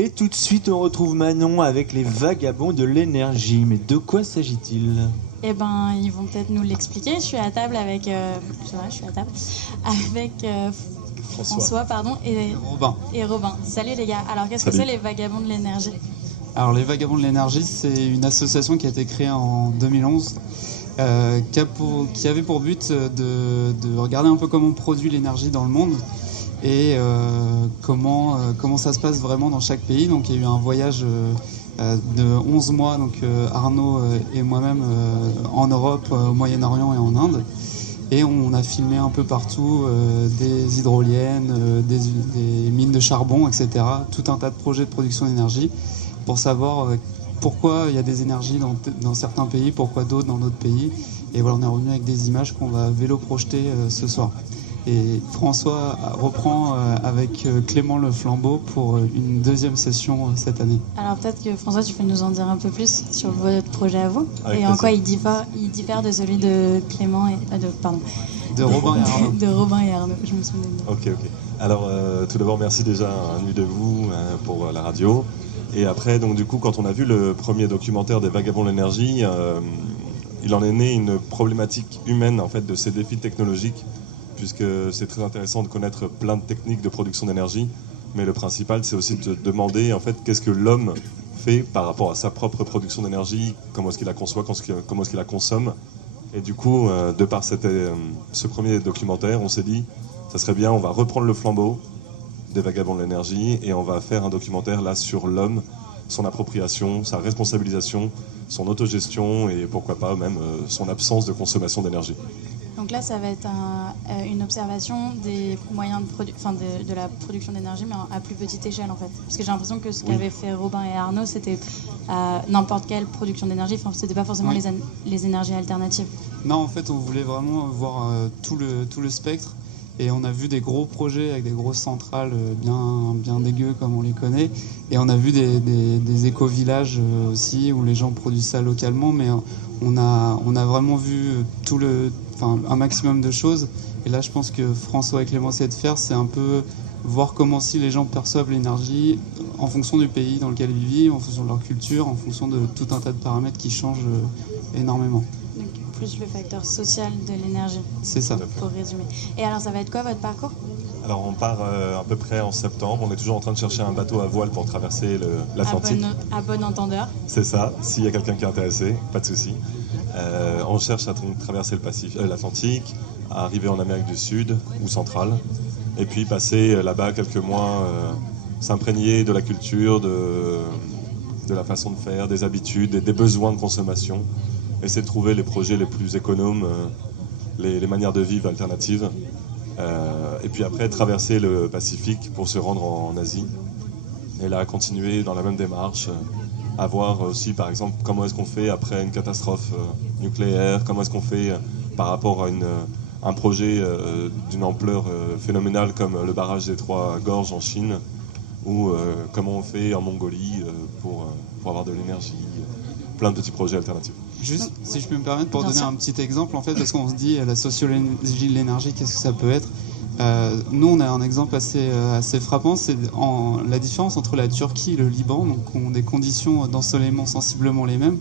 Et tout de suite, on retrouve Manon avec les vagabonds de l'énergie. Mais de quoi s'agit-il ? Eh ben, ils vont peut-être nous l'expliquer. Je suis à table avec, c'est vrai, je suis à table avec François, pardon, et Robin. Salut les gars. Alors, qu'est-ce que c'est les vagabonds de l'énergie ? Alors, les vagabonds de l'énergie, c'est une association qui a été créée en 2011, qui avait pour but de regarder un peu comment on produit l'énergie dans le monde et comment ça se passe vraiment dans chaque pays. Donc, il y a eu un voyage de 11 mois, donc Arnaud et moi-même en Europe, au Moyen-Orient et en Inde. Et on a filmé un peu partout des hydroliennes, des mines de charbon, etc. Tout un tas de projets de production d'énergie pour savoir pourquoi il y a des énergies dans certains pays, pourquoi d'autres dans d'autres pays. Et voilà, on est revenu avec des images qu'on va vélo-projeter ce soir. Et François reprend avec Clément Le Flambeau pour une deuxième session cette année. Alors peut-être que François, tu peux nous en dire un peu plus sur votre projet à vous avec et en quoi il diffère de celui de Clément et de Robin et Arnaud. De Robin et Arnaud, je me souviens. Ok. Alors tout d'abord merci déjà à Nuit debout pour la radio. Et après donc du coup quand on a vu le premier documentaire des Vagabonds de l'énergie, il en est né une problématique humaine en fait de ces défis technologiques, puisque c'est très intéressant de connaître plein de techniques de production d'énergie, mais le principal c'est aussi de demander en fait qu'est-ce que l'homme fait par rapport à sa propre production d'énergie, comment est-ce qu'il la conçoit, comment est-ce qu'il la consomme. Et du coup, de par ce premier documentaire, on s'est dit ça serait bien, on va reprendre le flambeau des Vagabonds de l'énergie et on va faire un documentaire là sur l'homme, son appropriation, sa responsabilisation, son autogestion et pourquoi pas même son absence de consommation d'énergie. Donc là, ça va être une observation des moyens de la production d'énergie, mais à plus petite échelle en fait. Parce que j'ai l'impression que ce qu'avaient fait Robin et Arnaud, c'était n'importe quelle production d'énergie, enfin, c'était pas forcément les énergies alternatives. Non, en fait, on voulait vraiment voir tout le spectre. Et on a vu des gros projets avec des grosses centrales bien dégueu comme on les connaît. Et on a vu des éco-villages aussi où les gens produisent ça localement. Mais on a vraiment vu un maximum de choses. Et là, je pense que François et Clément essaient de faire, c'est un peu voir comment si les gens perçoivent l'énergie en fonction du pays dans lequel ils vivent, en fonction de leur culture, en fonction de tout un tas de paramètres qui changent énormément. Plus le facteur social de l'énergie. C'est ça. Pour résumer. Et alors, ça va être quoi votre parcours ? Alors on part à peu près en septembre, on est toujours en train de chercher un bateau à voile pour traverser l'Atlantique. À bon entendeur. C'est ça, s'il y a quelqu'un qui est intéressé, pas de souci. On cherche à traverser l'Atlantique, à arriver en Amérique du Sud ou centrale, et puis passer là-bas quelques mois, s'imprégner de la culture, de la façon de faire, des habitudes, des besoins de consommation. Essayer de trouver les projets les plus économes, les manières de vivre alternatives. Et puis après, traverser le Pacifique pour se rendre en Asie. Et là, continuer dans la même démarche. À voir aussi, par exemple, comment est-ce qu'on fait après une catastrophe nucléaire, comment est-ce qu'on fait par rapport à un projet d'une ampleur phénoménale comme le barrage des Trois Gorges en Chine, ou comment on fait en Mongolie pour avoir de l'énergie. Plein de petits projets alternatifs. Juste, si je peux me permettre, pour donner un petit exemple, en fait, parce qu'on se dit la sociologie de l'énergie, qu'est-ce que ça peut être ? Nous, on a un exemple assez frappant, c'est la différence entre la Turquie et le Liban, donc ont des conditions d'ensoleillement sensiblement les mêmes.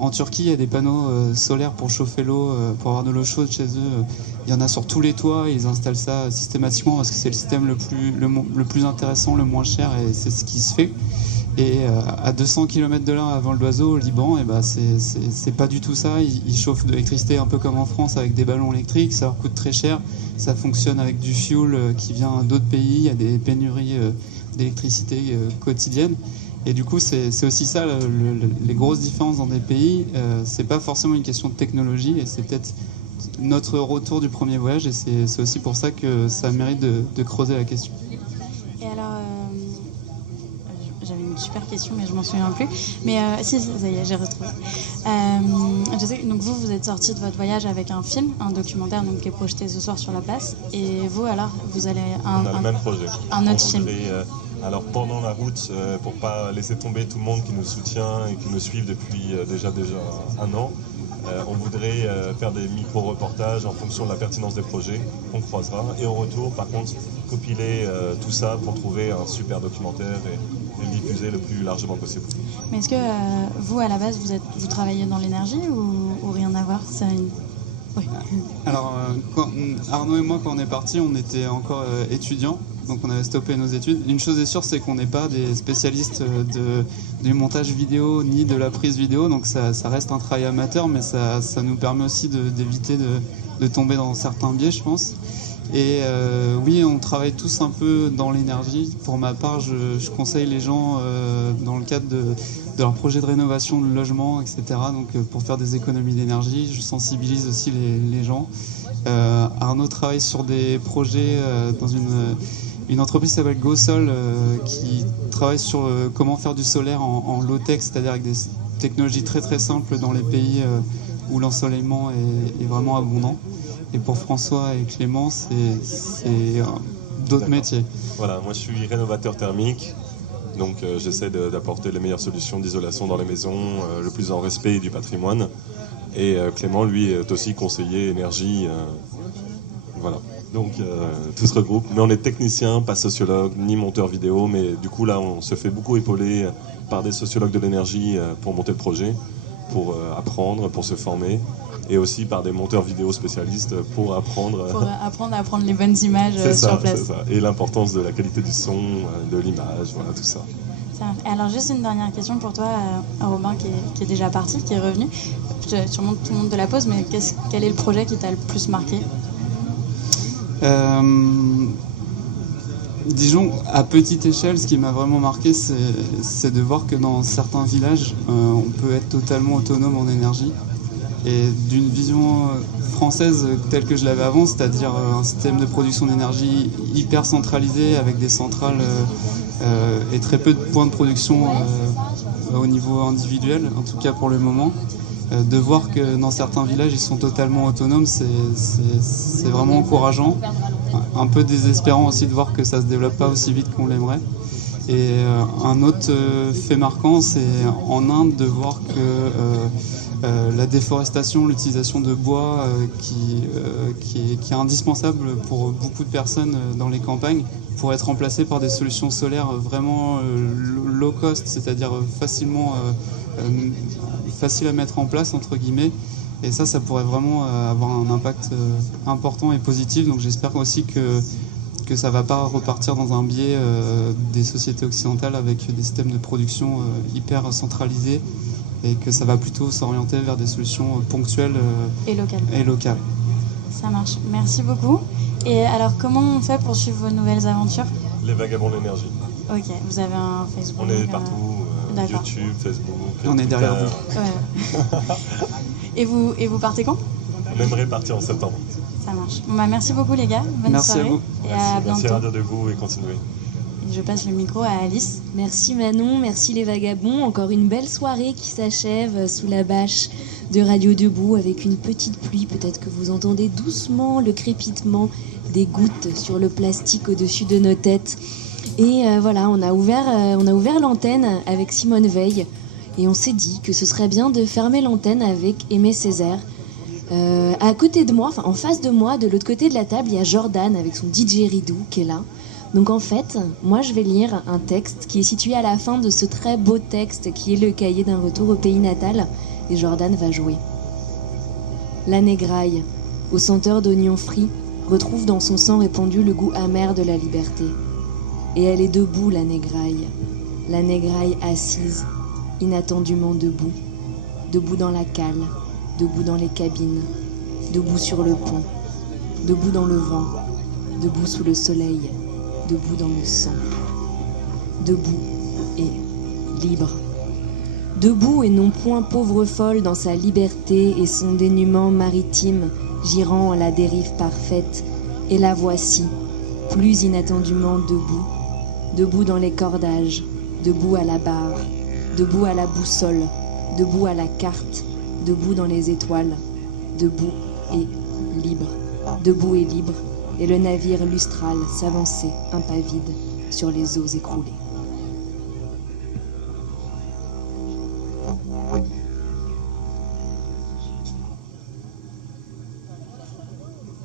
En Turquie, il y a des panneaux solaires pour chauffer l'eau, pour avoir de l'eau chaude chez eux. Il y en a sur tous les toits, ils installent ça systématiquement parce que c'est le système le plus intéressant, le moins cher, et c'est ce qui se fait. Et à 200 km de là, avant le d'oiseau, au Liban, c'est pas du tout ça. Ils chauffent de l'électricité un peu comme en France avec des ballons électriques, ça leur coûte très cher. Ça fonctionne avec du fuel qui vient d'autres pays, il y a des pénuries d'électricité quotidiennes. Et du coup, c'est aussi ça, les grosses différences dans des pays. C'est pas forcément une question de technologie, et c'est peut-être notre retour du premier voyage, et c'est aussi pour ça que ça mérite de creuser la question. Et alors... J'avais une super question, mais je m'en souviens plus. Mais si, ça y est, j'ai retrouvé. Je sais, donc vous êtes sorti de votre voyage avec un film, un documentaire donc, qui est projeté ce soir sur la place. Et vous, alors, vous allez... On a le même projet. Un autre film. Alors pendant la route, pour pas laisser tomber tout le monde qui nous soutient et qui nous suivent depuis déjà un an, On voudrait faire des micro-reportages en fonction de la pertinence des projets qu'on croisera. Et au retour, par contre, compiler tout ça pour trouver un super documentaire et le diffuser le plus largement possible. Mais est-ce que vous, à la base, vous travaillez dans l'énergie ou rien à voir? Oui. Alors, Arnaud et moi, quand on est partis, on était encore étudiants, donc on avait stoppé nos études. Une chose est sûre, c'est qu'on n'est pas des spécialistes du montage vidéo ni de la prise vidéo, donc ça reste un travail amateur, mais ça nous permet aussi d'éviter de tomber dans certains biais, je pense. Et oui, on travaille tous un peu dans l'énergie. Pour ma part, je conseille les gens dans le cadre de leurs projets de rénovation de logement, etc. Donc pour faire des économies d'énergie, je sensibilise aussi les gens. Arnaud travaille sur des projets dans une entreprise qui s'appelle GoSol qui travaille sur comment faire du solaire en low-tech, c'est-à-dire avec des technologies très très simples dans les pays où l'ensoleillement est vraiment abondant. Et pour François et Clément, c'est d'autres métiers. Voilà, moi je suis rénovateur thermique, donc j'essaie d'apporter les meilleures solutions d'isolation dans les maisons, le plus en respect du patrimoine. Et Clément, lui, est aussi conseiller énergie. Voilà, donc tout se regroupe. Mais on est technicien, pas sociologue, ni monteur vidéo, mais du coup là, on se fait beaucoup épauler par des sociologues de l'énergie pour monter le projet, pour apprendre, pour se former. Et aussi par des monteurs vidéo spécialistes pour apprendre... Pour apprendre à prendre les bonnes images sur place. C'est ça. Et l'importance de la qualité du son, de l'image, voilà, tout ça. Alors juste une dernière question pour toi, Robin, qui est déjà parti, qui est revenu. Sûrement tout le monde te la pose, mais quel est le projet qui t'a le plus marqué? Disons, à petite échelle, ce qui m'a vraiment marqué, c'est de voir que dans certains villages, on peut être totalement autonome en énergie. Et d'une vision française telle que je l'avais avant, c'est-à-dire un système de production d'énergie hyper centralisé avec des centrales et très peu de points de production au niveau individuel, en tout cas pour le moment. De voir que dans certains villages ils sont totalement autonomes, c'est vraiment encourageant. Un peu désespérant aussi de voir que ça se développe pas aussi vite qu'on l'aimerait. Et un autre fait marquant, c'est en Inde de voir que la déforestation, l'utilisation de bois qui est indispensable pour beaucoup de personnes dans les campagnes, pour être remplacée par des solutions solaires vraiment low cost, c'est-à-dire facile à mettre en place, entre guillemets. Et ça pourrait vraiment avoir un impact important et positif. Donc j'espère aussi que ça ne va pas repartir dans un biais des sociétés occidentales avec des systèmes de production hyper centralisés, et que ça va plutôt s'orienter vers des solutions ponctuelles et locales. Ça marche. Merci beaucoup. Et alors, comment on fait pour suivre vos nouvelles aventures? Les Vagabonds de l'énergie. Ok, vous avez un Facebook? On est partout, YouTube, Facebook, on est derrière vous. Ouais. Et vous partez quand? On aimerait partir en septembre. Ça marche. Bon, merci beaucoup les gars. Bonne merci soirée. À vous. Et à bientôt. Merci à Radio Debout et continuez. Je passe le micro à Alice. Merci Manon, merci les Vagabonds. Encore une belle soirée qui s'achève sous la bâche de Radio Debout avec une petite pluie. Peut-être que vous entendez doucement le crépitement des gouttes sur le plastique au-dessus de nos têtes. Et voilà, on a ouvert l'antenne avec Simone Veil. Et on s'est dit que ce serait bien de fermer l'antenne avec Aimé Césaire. À côté de moi, enfin en face de moi, de l'autre côté de la table, il y a Jordan avec son didgeridoo qui est là. Donc en fait, moi je vais lire un texte qui est situé à la fin de ce très beau texte qui est le cahier d'un retour au pays natal, et Jordan va jouer. La négraille, aux senteurs d'oignons frits, retrouve dans son sang répandu le goût amer de la liberté. Et elle est debout, la négraille assise, inattendument debout, debout dans la cale, debout dans les cabines, debout sur le pont, debout dans le vent, debout sous le soleil, debout dans le sang, debout et libre. Debout et non point pauvre folle dans sa liberté et son dénuement maritime, girant à la dérive parfaite, et la voici, plus inattendument debout, debout dans les cordages, debout à la barre, debout à la boussole, debout à la carte, debout dans les étoiles, debout et libre, debout et libre, et le navire lustral s'avançait impavide sur les eaux écroulées.